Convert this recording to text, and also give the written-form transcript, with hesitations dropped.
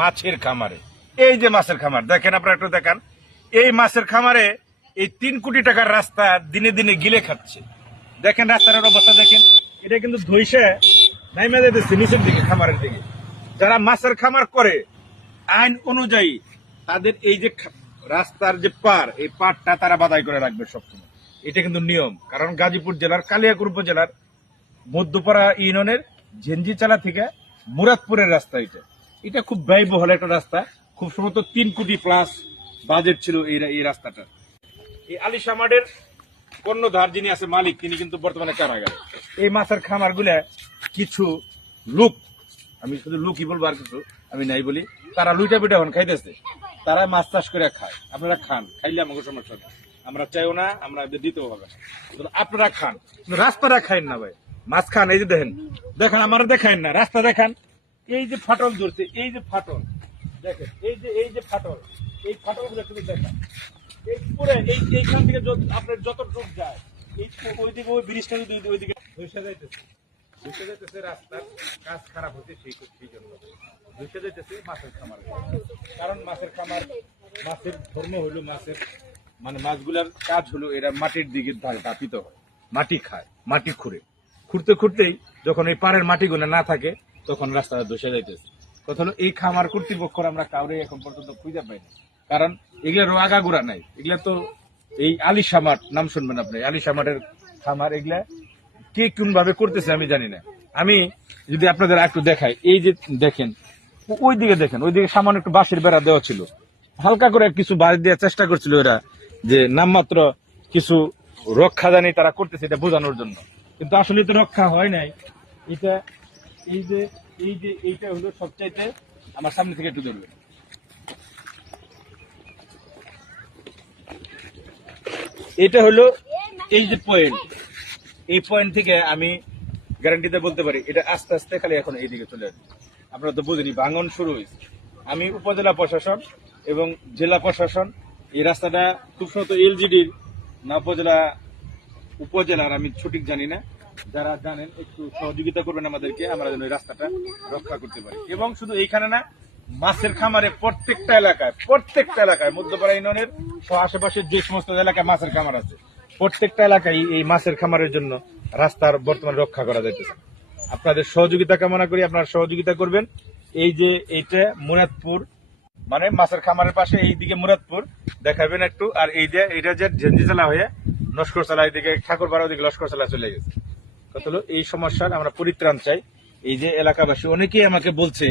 মাছের খামারে, এই যে মাছের খামার দেখেন, আপনারা একটু দেখান। এই মাছের খামারে এই 3 কোটি টাকার রাস্তা দিনে দিনে গিলে খাচ্ছে। দেখেন রাস্তার অবস্থা দেখেন, এটা কিন্তু ধইসে নাইমা যাইতেছে নিচের দিকে, খামারের দিকে। যারা মাছের খামার করে আইন অনুযায়ী তাদের এই যে রাস্তার যে পার, এই পারটা তারা বাধাই করে রাখবে সবসময়। এটা কিন্তু নিয়ম। কারণ গাজীপুর জেলার কালিয়াকৈর উপজেলার মধ্যপাড়া ইউনিয়নের ঝেঞ্জিচালা থেকে মুরাদপুরের রাস্তা। এটা খুব ব্যয়বহুল একটা রাস্তা। খুব সম্ভবত 3 কোটি প্লাস বাজেট ছিল এই রাস্তাটা। এই আলিশামার্টের কর্ণধার যিনি আছে মালিক, তিনি কিন্তু বর্তমানে কারাগারে। এই মাছের খামার গুলা কিছু লোক, আমি শুধু লোকই বলবো আর কিছু আমি নাই বলি, তারা লুইটা পিঠা এখন খাইতেছে। তারা মাছ চাষ করে খায়। আপনারা খান, খাইলে আমাকে সমস্যা নেই, আমরা চাইও না, আমরা দিতেও হবে না। আপনারা খান, রাস্তাটা খাইন না ভাই, মাছ খান। এই যে দেখেন, দেখেন আমার দেখাইন না, রাস্তা দেখান। এই যে ফাটল ধরছে, এই যে ফাটল দেখেন, এই যে ফাটল, এই ফাটল গুলো তুমি দেখেন। এই পুরো এইখান থেকে আপনার যত টুক যায়, এই ওইদিকে ওই ব্রিজটা যদি ওইদিকে ভেসে যাইতেছে রাস্তার কাজ খারাপ হচ্ছে, সেই জন্য ভেসে যাইতেছে মাছের খামার। কারণ মাছের খামার, মাছের ধর্ম হলো মাছের মানে মাছগুলার কাজ হলো এরা মাটির দিকে ধাপিত হয়, মাটি খায়, মাটি খুঁড়তে খুঁড়তেই যখন এই পাড়ের মাটিগুলো না থাকে তখন রাস্তাটা ধসে যাইতেছে। কথা হলো এই খামার কর্তৃপক্ষ আমরা কাউরে এখন পর্যন্ত খুঁজে পাইনি। কারণ এগুলারও আগাগোড়া নাই। এগুলা তো এই আলিশামার্ট নাম শুনবেন আপনি, আলিশামার্টের খামার। এগুলা কে কোন ভাবে করতেছে আমি জানি না। আমি যদি আপনাদের একটু দেখাই, এই যে দেখেন ওইদিকে, দেখেন ওইদিকে সামান্য একটু বাঁশের বেড়া দেওয়া ছিল, হালকা করে কিছু বাড়ি দেওয়ার চেষ্টা করছিল এরা, যে নামমাত্র কিছু রক্ষাদানি তারা করতেছে এটা বোঝানোর জন্য। কিন্তু আসলে তো রক্ষা হয় নাই। এটা এইটা হলো সবচাইতে, আমার সামনে থেকে একটু ধরবেন, এটা হলো এই যে পয়েন্ট, এই পয়েন্ট থেকে আমি গ্যারান্টিতে বলতে পারি এটা আস্তে আস্তে খালি এখন এইদিকে চলে আসবে। আপনারা তো বুঝেনি ভাঙন শুরু হয়েছে। আমি উপজেলা প্রশাসন এবং জেলা প্রশাসন এই রাস্তাটা খুব সম্ভবত এলজিডির না উপজেলার, আমি সঠিক জানি না, যারা জানেন একটু সহযোগিতা করবেন আমাদেরকে, আমরা যেন এই রাস্তাটা রক্ষা করতে পারি। এবং শুধু এইখানে না, মাছের খামারে প্রত্যেকটা এলাকায় মধ্যপাড়া ইউনিয়নের আশেপাশের যে সমস্ত এলাকায় মাছের খামার আছে, প্রত্যেকটা এলাকায় এই মাছের খামারের জন্য রাস্তার বর্তমানে রক্ষা করা যাইতেছে। আপনাদের সহযোগিতা কামনা করি, আপনারা সহযোগিতা করবেন। এই যে এইটা মুরাদপুর, মানে মাছের খামারের পাশে এইদিকে মুরাদপুর দেখাবেন একটু। আর এই যে এইটা যে ঝেঞ্জিচালা হয়ে লস্করচালা, এইদিকে ঠাকুরপাড়া, ওইদিকে লস্করচালা চলে গেছে। কত হলো এই সমস্যার আমরা পরিত্রাণ চাই। এই যে এলাকাবাসী অনেকেই আমাকে বলছে